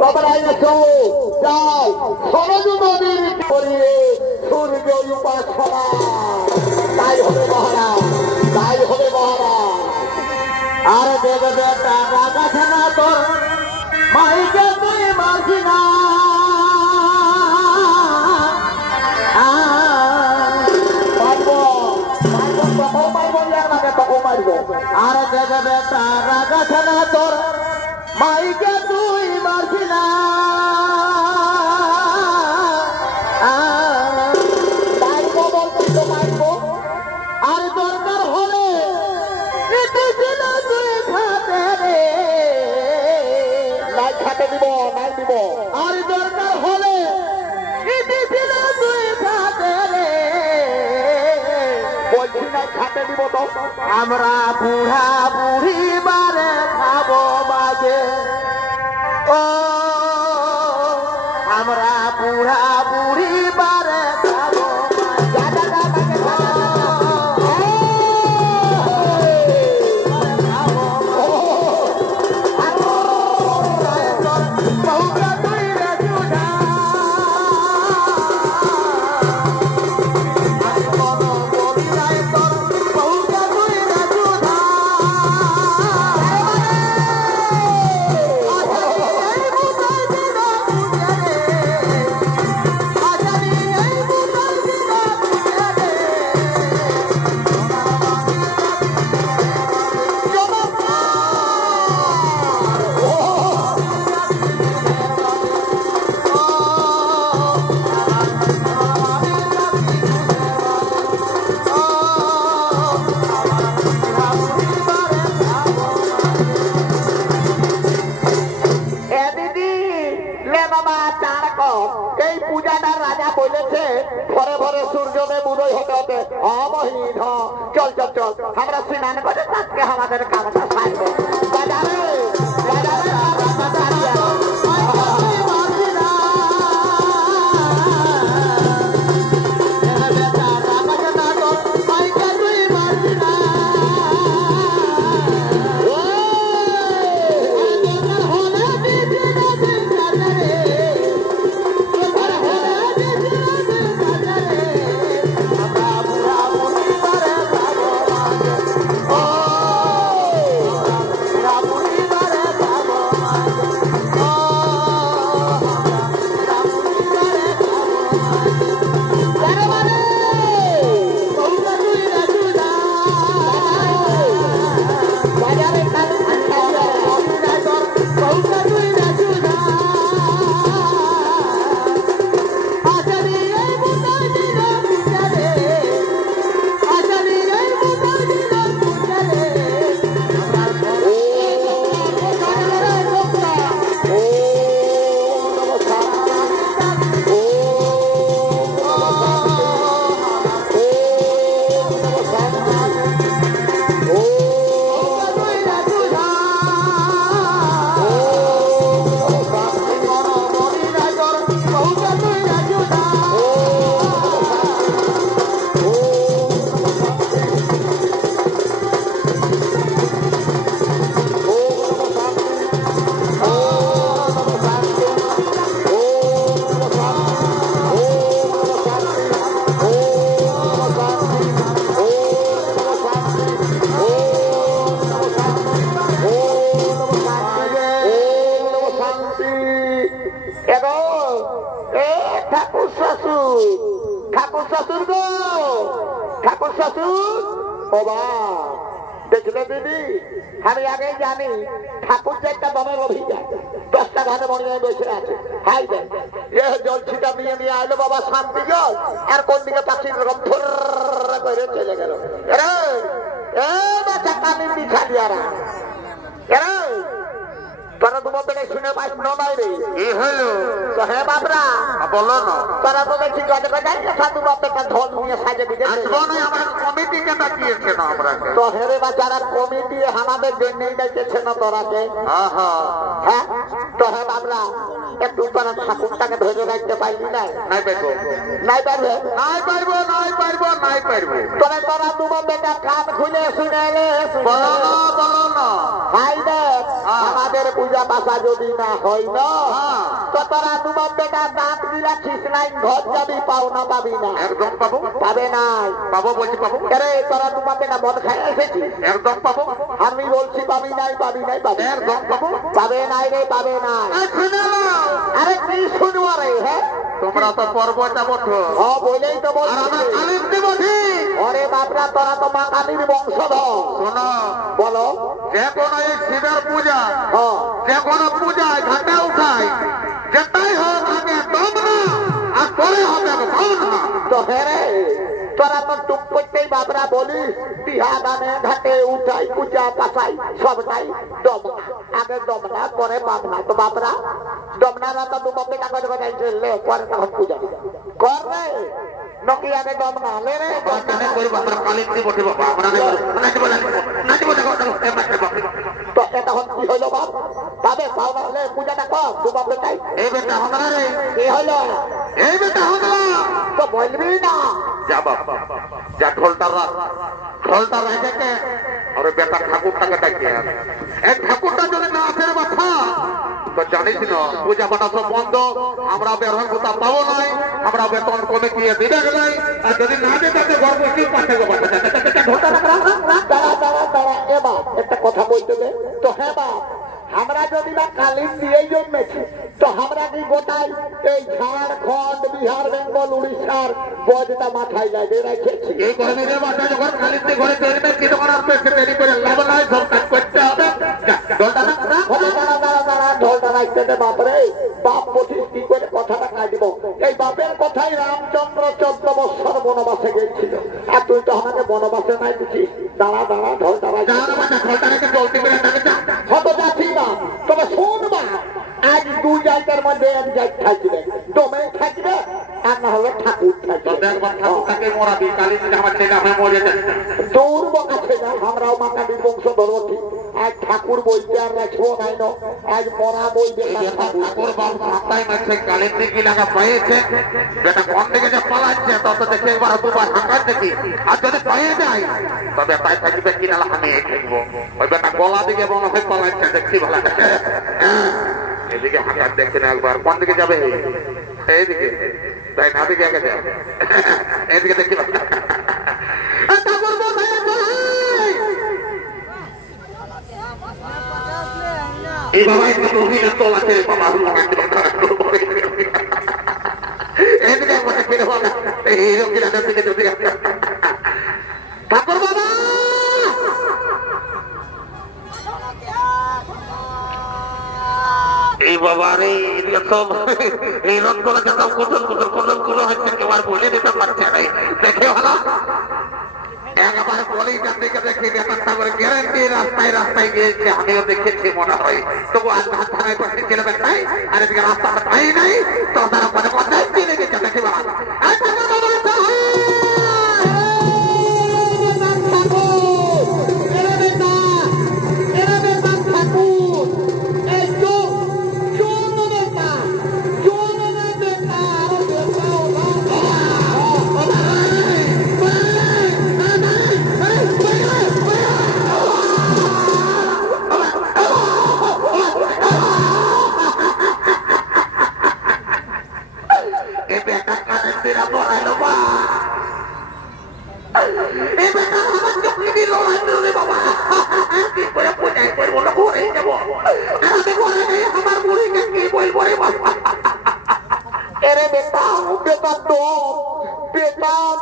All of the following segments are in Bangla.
তোমরা এসো যাও সরজ নদীর করিয়ে সূর্য উপাসনা। তাই হবে মহারাজ, তাই হবে মহারাজ। আর দেবে বেটা রাজা খানা তোর মাইকে তুই মারছি না। আর দেবে বেটা রাজা খানা তোর মাইকে তুই মারছি না। আর দরকার হলে নাই খাতে দিব, নাই দিব। আর দরকার হলে বলছি নাই খাতে দিব তো। আমরা বুড়া বুড়ি বারে খাবো বাজে, ও আমরা বুড়া বুড়ি বারে খাবো চল চল চল আমরা স্নান করে আজকে আমাদের কামটা সারবো। বাজারে বাজারে দেখলে দিদি আমি আগে জানি ঠাকুর যে একটা দমের অভিযান 10টা ঘাটে মনে বসে আছে। হাই দেখ এ জল ছিটা নিয়ে নিয়ে আইলো বাবা শান্তি জল, আর কোন দিকে পাচ্ছি এরকম করে চলে গেল। বাচ্চা কানে পিঠা দিয়ারা তোরা তোমার বেড়ে শুনে পাইস নাই রে। তো হ্যাঁ বাবরা বলো না, তোরা তো দেখছি গজে গজাই সাধু বাপটা ঢোল নিয়ে সাজে দিকে আমার কমিটিকে ডাকিয়েছে না আমরা। তো হেরে বাচ্চারা কমিটি আমাদের জন্যই ডাকিয়েছে না তোরাকে। হ্যাঁ তো হ্যাঁ বাবরা একটু তোরা ঠাকুরটাকে ধরে রাখতে পারবি না? নাই পারবো, নাই পারবে, নাই পারবো, নাই পারবো, নাই পারবো। তোরা তোরা তোমার বেটা কান খুলে শুনে এলে বলো না, বলো না। হাই দেখ আমাদের পূজা পাশা যদি না হয় না তো তোরা দু বাপ বেটা দাঁত গিলা খিসনাই ঘর যাবি পাও না পাবি না একদম পাবো পাবে নাই পাবো বলছি পাবো আরে তোরা দু বাপ বেটা মদ খাই এসেছিস একদম পাবো আমি বলছি পাবি নাই পাবি নাই পাবি একদম পাবো পাবে নাই রে পাবে নাই আরে কি শুনবো রে হ্যাঁ তোমরা তো পর্বটা বঠো বলেই তো বলছি আমার কালিন্দি বঠি ওরে বাপরা তোরা তো মা কালীর বংশধর শোনো বলো যে কোনো এই শিবের পূজা হ্যাঁ যে কোনো পূজায় ঘাটে উঠায় যেটাই হোক আগে দম না আর পরে হবে ভাবনা তো হ্যাঁ রে তোরা তো টুক করতেই বাপরা বলিস বিহা দানে ঘাটে উঠাই পূজা পাশাই সবটাই দমনা আগে দমনা পরে পাবনা তো বাপরা দমনারা তো দু বাপে কাগজ গজাই চললে পরে তখন পূজা কর রে নকি আগে দমনা লে রে বাচ্চানে করব আমরা কালিন্দি বঠি বাবা আমরা নাচবো দেখো তো এটা হন কি হইলো বাপ তবে পাওনা হলে পূজাটা কর দু বাপে তাই এই বেটা হলো রে কি হইলো এই বেটা হলো তো বলবি না যা বাবা যা ঢোলটা রেখে আরে বেটা ঠাকুরটাকে ডাকিয়ে এই ঠাকুরটা যদি না আসে বাছা তো জানিস না পূজা পাঠা সব বন্ধ আমরা বেরোন কোথা পাবো নাই আমরা বেতন কমে দিয়ে দিবে নাই আর যদি না দিতে তো ঘর বসে পাঠে গো বাচ্চা ঢোলটা দাঁড়া এবার একটা কথা বলতে দে তো হ্যাঁ বাপ আমরা যদি বা কালিন দিয়েই জন্মেছি তো আমরা কি গোটাই এই ঝাড়খণ্ড বিহার বেঙ্গল উড়িষ্যার বজটা মাথায় লাগিয়ে রেখেছি এই কর্মী রে বাচ্চা যখন কালিতে ঘরে তৈরি কি তখন আর পেছে তৈরি করে লাভ নাই সব কাজ করতে হবে ঢোলটা দাঁড়া ঢোলটা রাখতে দে বাপরে বাপ পঁচিশ কি করে কথাটা কাটব এই বাপের কথাই রামচন্দ্র 14 বৎসর বনবাসে গেছিল আর তুই তো আমাকে বনবাসে নাই দিচ্ছিস দাঁড়া ঢোলটা রাখতে ঢোলটা রেখে চলতে করে হতো যাচ্ছি না তবে শুনবা আজ দু জায়গার মধ্যে এক জায়গা থাকবে দমে থাকবে আর না হলে ঠাকুর থাকবে ঠাকুরটাকে মরা দিই কালী আমার ছেলে আমি মরে যাচ্ছে দৌড় বকাছে না আমরাও মা কালীর বংশ ধরবি আজ ঠাকুর বইতে আর রাখবো নাই না আজ মরা বই ঠাকুর বাবু হাতায় মারছে কালিন্দি কি লাগা পাইছে যেটা কোন দিকে যে পালাচ্ছে তত দেখে একবার দুবার হাঁকার দেখি আর যদি পাইয়ে যায় তবে তাই থাকবে কিনা আমি থাকবো ওই বেটা গলা দিকে মনে হয় পালাচ্ছে দেখছি ভালো এদিকে হাঁকার দেখছে না একবার কোন দিকে যাবে এইদিকে তাই না দিকে আগে যাবে এইদিকে দেখছি এই বাবা একটু রোগীরা তোলাতে বাবা এদিকে বসে ফিরে বলে এই রোগীরা দিকে যদি ঠাকুর বাবা এই বাবা রে সব এই রথগুলো যত কুটুর হচ্ছে কেউ আর বলে দিতে পারছে না দেখে ভালো একবার বলেই দিকে দেখি ব্যাপারটা করে গ্যারান্টি রাস্তায় গিয়েছে আমিও দেখেছি মনে হয় তবু আজ ভাত থানায় পাশে ছিল তাই আর এদিকে রাস্তাটা পাই নাই তো তারা পরে কথায় চিনে গেছে দেখে বাবা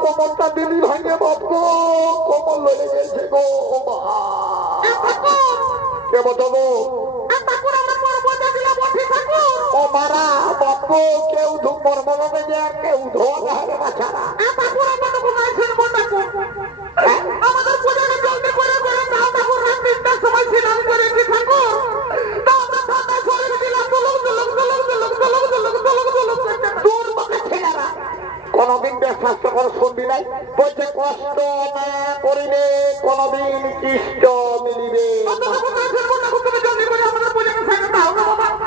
কোমরটা দিলি ভাঙে বাপ গো কোমর লড়ে গেছে গো ও মারা বাপ গো কেউ ধুমর মনে যে আর কেউ ধোয়া বাছারা আমাদের পূজাকে জলদি করে করে দাও ঠাকুর রাত 3টার সময় স্নান করেছি ঠাকুর তাও আমরা ঠান্ডা শরীর দিলাম দূর বকে ছেলেরা কোনদিন বিশ্বাস করে শুনবি নাই বলছে কষ্ট না করিলে কোনদিন কৃষ্ট মিলিবে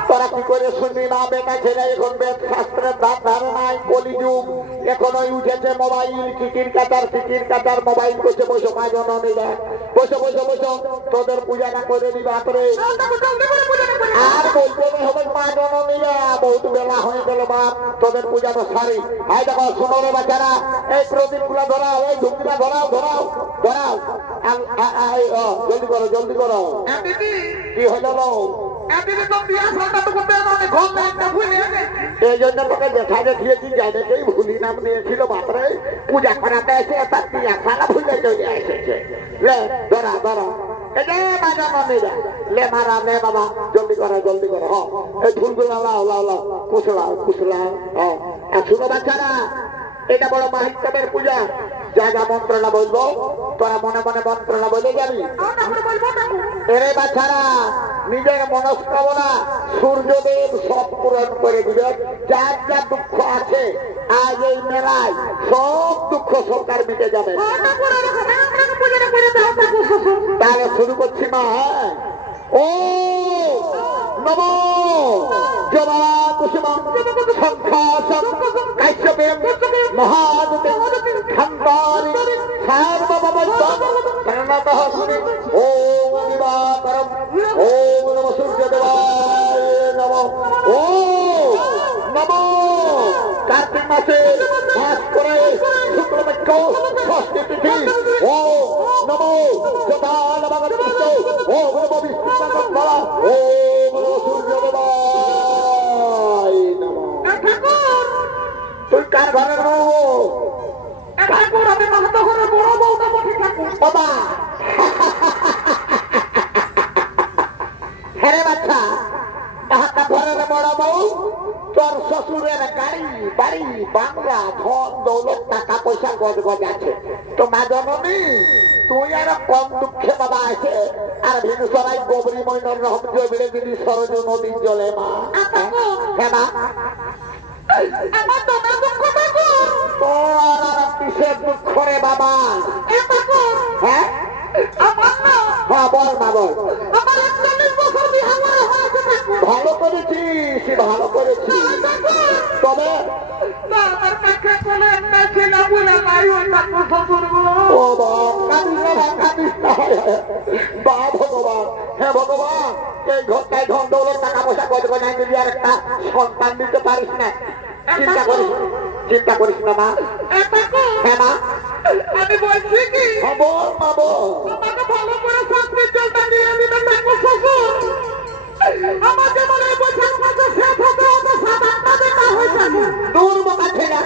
তোরা কি করে শুনবি না বেটা ছেলে এখন বেদ শাস্ত্রের ধারণায় কলিযুগ এখন ওই উঠেছে মোবাইল কিকির কাটার মোবাইল করছে বসো মা জননীরা বসো বসো বসো তোদের পূজাটা করে দিবা করে আর বলতে হবে মা জননীরা বহুত বেলা হয়ে গেল মা তোদের পূজা তো সারি হাই দেখো শোনো রে বাচ্চারা এই প্রদীপ গুলা ধরাও এই ধূপগুলা ধরাও ধরাও ধরাও জলদি করো কি হলো এই জন্য তোকে দেখা দেখিয়েছি যাদেরকেই ভুলি নাম নিয়েছিল বাপরে পূজা করাতে এসে তার টিয়া সারা ভুলে চলে এসেছে লে ধরা ধরা লে মারা লে বাবা জলদি করো এই ফুলগুলো লাও লাও লাও কুশলাও শুনো বাচ্চারা এটা বড় মাহিত্যের পূজা যা যা মন্ত্রণা বলবো তোরা মনে মনে মন্ত্রণা বলে যাবি এরে বাচ্চারা নিজের মনস্কামনা সূর্যদেব সব পূরণ করে দিবে যার যা দুঃখ আছে আজ এই মেলায় সব দুঃখ সরকার মিটে যাবে তাহলে শুরু করছি মা হ্যাঁ ও নম জবা কুসুমা সংখ্যাসম কাশ্যপেম মহাদুতে খান্তারি সার্বভৌমত্বম প্রণতঃ শুনি ওম দিবাকরম ওম নম সূর্যদেবায় নমঃ ওম নমঃ কার্তিক মাসে মাস করে শুক্লপক্ষ ষষ্ঠী তিথি ওম নমঃ যথালভগতস্য ওম নমঃ বিষ্ণুপদবালা ওম নমঃ সূর্যদেবায় নমঃ তুই কার ঘরে রব ঠাকুর আমি মাহাতো ঘরে বড় বউটা বসে থাকবো বাবা হ্যাঁ বাচ্চা মাহাতো ঘরের বড় বউ তোর শ্বশুরের গাড়ি বাড়ি বাংলা ধন দৌলত টাকা পয়সা গজ আছে তো মা জননী তুই আর কম দুঃখে বাবা আছে আর ভিনসরাই গোবরী ময়নর রহম জবিরে দিদি সরজ নদীর জলে মা হ্যাঁ মা আমার তোমার দুঃখ তোর আর কিসের দুঃখ রে বাবা হ্যাঁ আমার না হ্যাঁ বল মা বল আমার 41 বছর বিয়ে হয়েছে ভালো করেছিস ভালো করেছিস তবে আমার কাছে কোলে একটা ছেলে বলে নাই ওই ঠাকুর শ্বশুর ও বা ভগবান হ্যাঁ ভগবান এই ঘরটায় ধন দৌলত টাকা পয়সা গজ গজায় মিলি আর একটা সন্তান দিতে পারিস না চিন্তা করিস না মা হ্যাঁ মা আমি বলছি কি বল মা বল আমাকে ভালো করে শাস্ত্রের জলটা নিয়ে দিবেন ঠাকুর শ্বশুর আমার যেমন এই বছর মাসে শেষ হতে হতে 7-8টা দিন হয়ে যাবে দূর বোকা ছেলে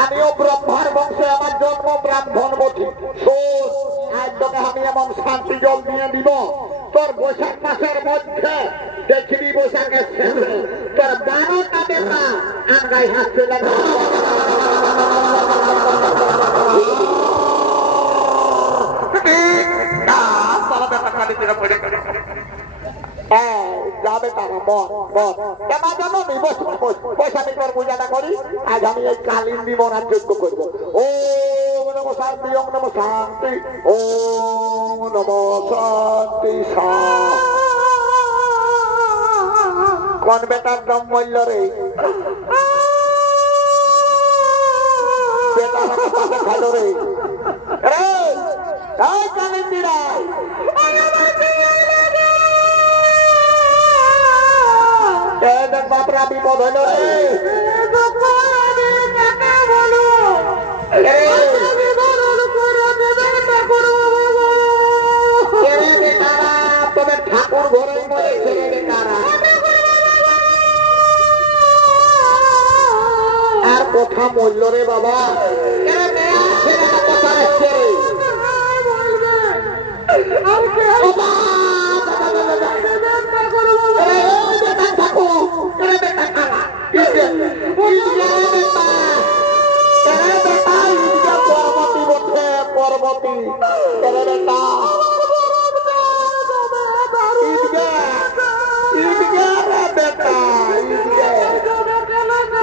আমিও ব্রহ্মার বংশে আমার জন্ম ব্রাহ্মণ বটি শোন আজ তোকে আমি এমন শান্তি জল নিয়ে দিব তোর বৈশাখ মাসের মধ্যে দেখবি বৈশাখের শেষে তোর 12টা বেটা আনগাই হাসতে লাগবে যাবে তারা কেমন জানো নি বস আমি তোর পূজাটা করি আজ আমি এই কালিন্দি মনার যোগ্য করবো ওম নম শান্তি ওম নম শান্তি ওম নম শান্তি কোন বেটার দম মূল্য রে বেটা খালো রে কালিন্দি রায় বাপরা বিপদ হলো তবে ঠাকুর ঘরে আর কথা মূল্য রে বাবা কথা আসছে পর্বতী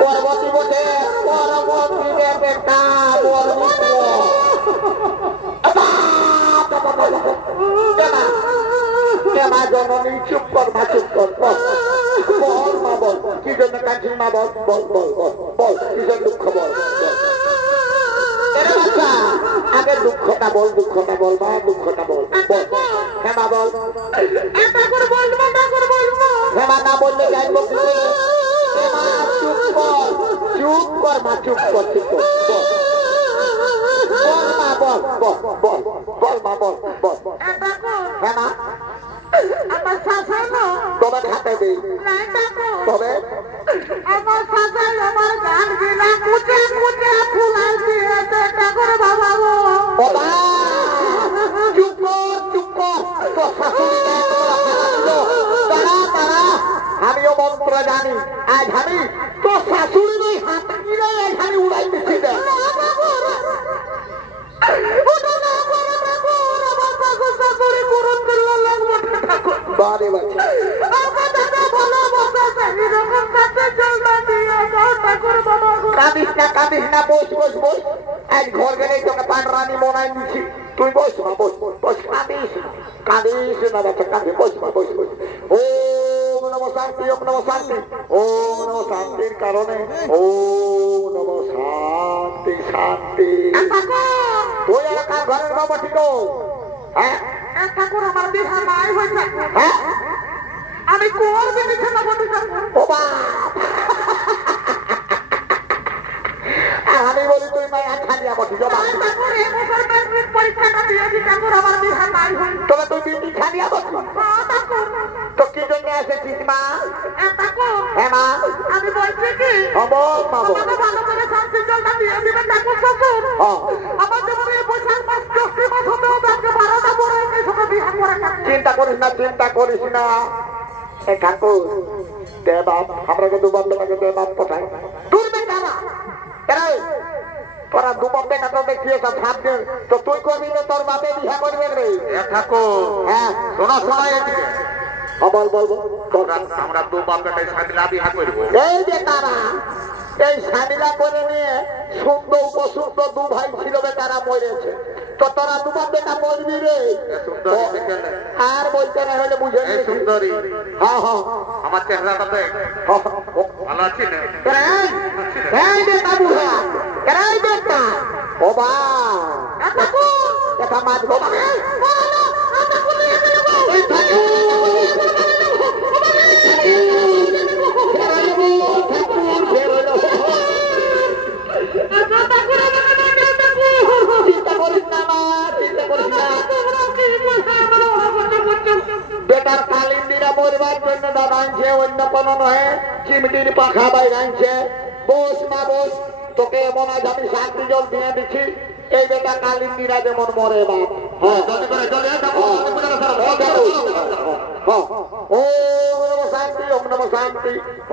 পর্বতী বটে পরবর্তী বেটা মা জননী চুপ কর মা চুপ কর শান্তির মা বল বল বল বল বল কিসের দুঃখ বল বাচ্চা আগে দুঃখটা বল মা দুঃখটা বল বল হ্যাঁ মা বল হ্যাঁ মা না বললে যাইব চুপ কর মা চুপ কর বল মা বল বল বল বল মা বল বল হ্যাঁ মা আমার শাসানো তবে খাতে দিই নাই দেখো তবে আমার শাসানো আমার গান গিলা কুচে কুচে ফুলাই দিয়েছে ঠাকুর বাবা গো বাবা চুপ কর তো শাশুড়ি তারা আমিও মন্ত্র জানি আজ আমি তো শাশুড়ি হাত গিলে এখানে উড়াই দিচ্ছি দেখ বারে বাচ্চা কাঁদিস না বস আজ ঘর গেলে তোকে পানরানি মনাই নিচ্ছি তুই বস মা বস কাঁদিস না বাচ্চা কাঁদিস বস ওম নমঃ শান্তি ওম নমঃ শান্তির কারণে ওম নমঃ শান্তি তুই এলাকার ঘরের বাবা ঠিক হ্যাঁ ঠাকুর আমার বিহা নাই হয়েছে হ্যাঁ আমি করবি বিছানা বন্ধ ও বাপ আমি বলি তুই মায়া ছাড়িয়া বসি তবে তুই বিটি ছাড়িয়া বসি তো কি জন্য এসেছিস মা হ্যাঁ মা আমি বলছি কি ভালো করে শান্তির জলটা দিয়ে দিবেন ঠাকুর শ্বশুর আমার যেমন এই বৈশাখ মাস জ্যৈষ্ঠ মাস হতেও ব্যাংকে 12টা বড় এই সঙ্গে বিহা করে চিন্তা করিস না এ ঠাকুর দে বাপ আমরা দু বাপ বেটাকে দে বাপ পঠাই দূর বেটা তোরা দু বাপ বেটা তো দেখিয়ে ভাব দে তো তুই করবি না তোর বাপে বিহা করবে রে ঠাকুর হ্যাঁ শোনা এদিকে বল আমরা দু বাপ বেটাই সামিলা বিহা করবো এই যে তারা এই সামিলা করে নিয়ে সুন্দর উপসুন্দর দু ভাই ছিল তারা মরেছে তো তোরা দু বাপ বেটা মরবি রে আর বলতে না হলে বুঝে সুন্দরী হ্যাঁ আমার চেহারাটা দেখ ভালো আছি না ও বা দেখা মাছ চিন্তা করিস না বেটার কালিন্দিরা মরবার জন্য দাদা আনছে অন্য কোনো নয় চিমটির পাখা বাইরে আনছে বস মা বস তোকে এমন আজ আমি শান্তি জল দিয়ে দিচ্ছি এই বেটা কালিন্দিরা যেমন মরে বাপ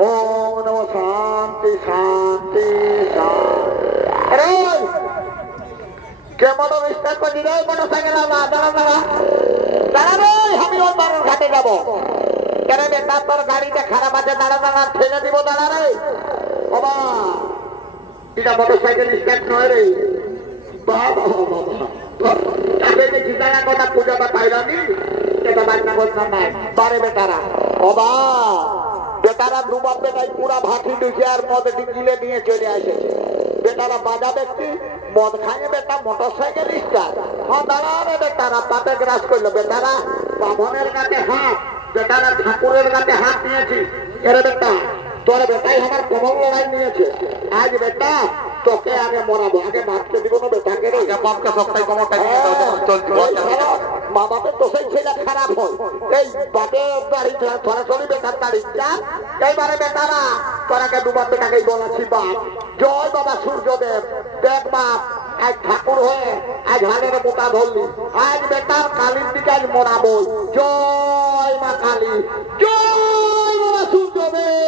ওম নমঃ শান্তি কেমন স্টার্ট করছি রে মোটরসাইকেল দাঁড়া রে আমি ওর বাড়ির ঘাটে যাবো কেন বেটা তোর গাড়িটা খারাপ আছে দাঁড়া ঠেলে দিব দাঁড়া রে বাবা এটা মোটরসাইকেল স্টার্ট নয় রে বাবা দেখি দাঁড়া কথা পূজাটা পাইলানি এটা বাজনা বজনা নাই পারে বেটারা বাবা বেটারা দু বাপ বেটাই পুরা ভাটি ঢুকে আর মদ ডিঙ্গিলে নিয়ে চলে এসেছে বেটারা বাজা ব্যক্তি মদ খাইয়ে বেটা মোটরসাইকেল স্টার্ট হ্যাঁ দাঁড়া রে বেটারা পাপে গ্রাস করলো বেটারা বামনের কাছে হাত বেটারা ঠাকুরের কাছে হাত নিয়েছি এরে বেটা তোর বেটাই আমার কমল লড়াই নিয়েছে আজ বেটা তোকে আগে মরাবো আগে মারতে দিব না বেটাকে রে বাপকে সপ্তাহে কমরটা মা বাপের তো সেই ছেলে খারাপ হয় এই বাপের বাড়ি সরাসরি বেটার বাড়ি এইবারে বেটারা তোরাকে দু বাপ বেটাকেই বলাচ্ছি বাপ জয় বাবা সূর্যদেব দেখ বাপ আজ ঠাকুর হয়ে আজ হালের মোটা ধরলি আজ বেটার কালীর দিকে আজ মরাবো জয় মা কালী জয় বাবা সূর্যদেব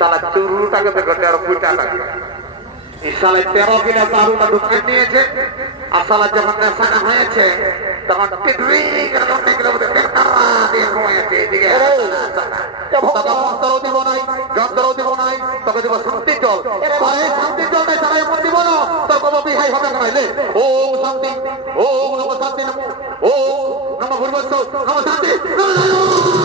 শালা চুরুটাকে দেখো 13 টাকা এই শালা 13 কিলো দারুটা ঢুকে নিয়েছে আর শালা যখন নেশাটা হয়েছে তখন যন্ত্র দিব নাই তোকে দিব শান্তির জল শান্তির জলটাই তারা এমন দিব না তোর কব বিহাই হবে पढ़ाइले ओम शांति ओम नमो शांति नमो ओम नमो भूर्भुवस्सु नमो शांति